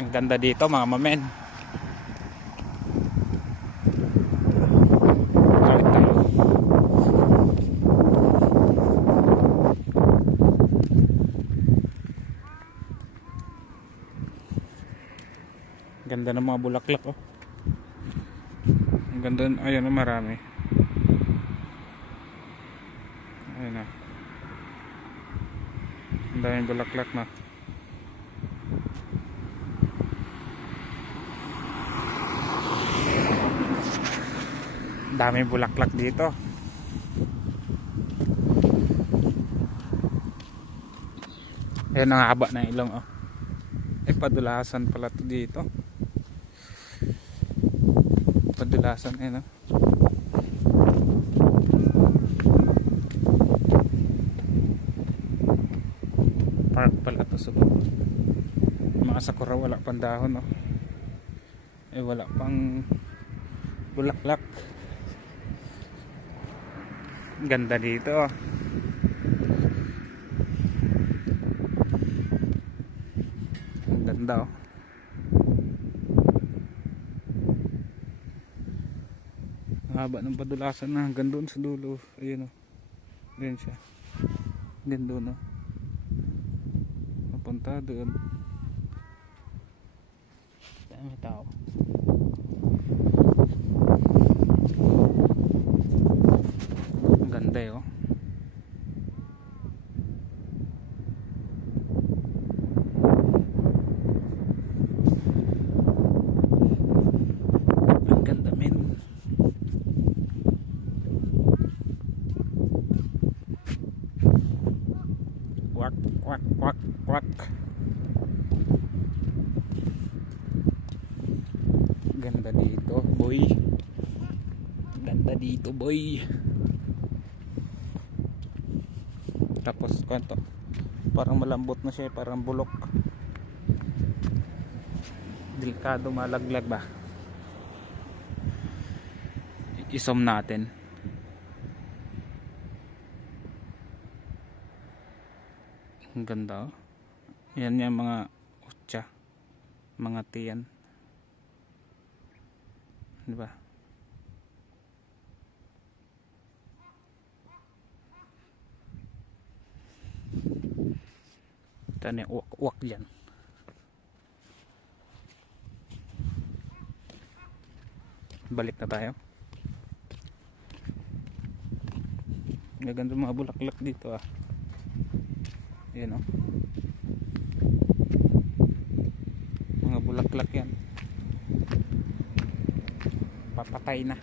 Ang ganda dito mga mamen. Kawit tayo. Ganda ng mga bulaklak oh. Ang ganda, ayun oh, marami. Ayun na. Ang daming bulaklak na. Daming bulaklak dito. Ayun ang haba ng ilong oh. Padulasan pala to dito. Padulasan ayun oh. Park pala to so. Mga sakura wala pang dahon oh. Wala pang bulaklak. Ganda dito oh. Ang ganda oh. Ang haba ng padulasan na hanggang doon sa dulo. Ayun oh. Ayun siya. Din doon oh. Napunta doon. Dami tao. Ang ganda eh oh. Ang ganda men. Quack quack quack quack. Ganda dito boy. Ganda dito boy. Tapos kwento, parang malambot na siya, parang bulok. Delikado malaglag ba? Isom natin. Ang ganda oh. Yan yung mga utsa, mga tiyan, diba? Ito na yung uwak dyan. Balik na tayo. Gaganda mga bulaklak dito ah. Ayan oh. Mga bulaklak yan. Papatay na.